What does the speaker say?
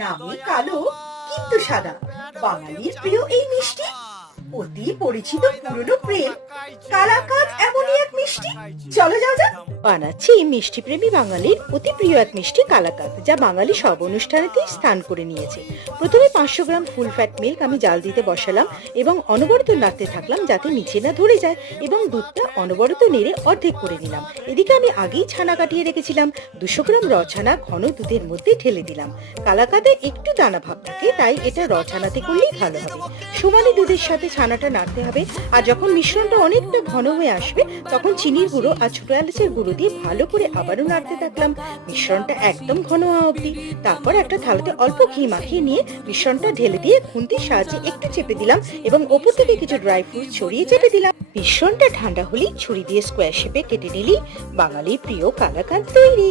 নামে কালো কিন্তু সাদা, বাঙালির প্রিয় এই মিষ্টি, অতি পরিচিত পুরনো প্রেম কালাকাঁদ এমনই এক মিষ্টি। চলো যাও যাক। বানাচ্ছি মিষ্টি প্রেমী বাঙালির অতি প্রিয় এক মিষ্টি কালাকাঁদ, যা বাঙালি সব অনুষ্ঠানেতেই স্থান করে নিয়েছে। প্রথমে 500 গ্রাম ফুল ফ্যাট মিল্ক আমি জাল দিতে বসালাম এবং অনবরত নাড়তে থাকলাম যাতে নিচে না ধরে যায়, এবং দুধটা অনবরত নেড়ে অর্ধেক করে নিলাম। এদিকে আমি আগেই ছানা কাটিয়ে রেখেছিলাম, 200 গ্রাম র ছানা ঘন দুধের মধ্যে ঢেলে দিলাম। কালাকাঁদে একটু দানা ভাব থাকে, তাই এটা র ছানাতে করলেই ভালো হবে। সমানে দুধের সাথে ছানাটা নাড়তে হবে, আর যখন মিশ্রণটা অনেকটা ঘন হয়ে আসবে তখন চিনির গুঁড়ো আর ছোট এলাচের গুঁড়ো দিয়ে ভালো করে আবারও নাড়তে থাকলাম মিশ্রণটা একদম ঘন হওয়া অবধি। তারপর একটা থালাতে অল্প ঘি মাখিয়ে নিয়ে মিশ্রণটা ঢেলে দিয়ে খুন্তির সাহায্যে একটু চেপে দিলাম এবং ওপর থেকে কিছু ড্রাই ফ্রুট ছড়িয়ে চেপে দিলাম। মিশ্রণটা ঠান্ডা হলেই ছুরি দিয়ে স্কোয়ার শেপে কেটে নিলেই বাঙালির প্রিয় কালাকাঁদ তৈরি।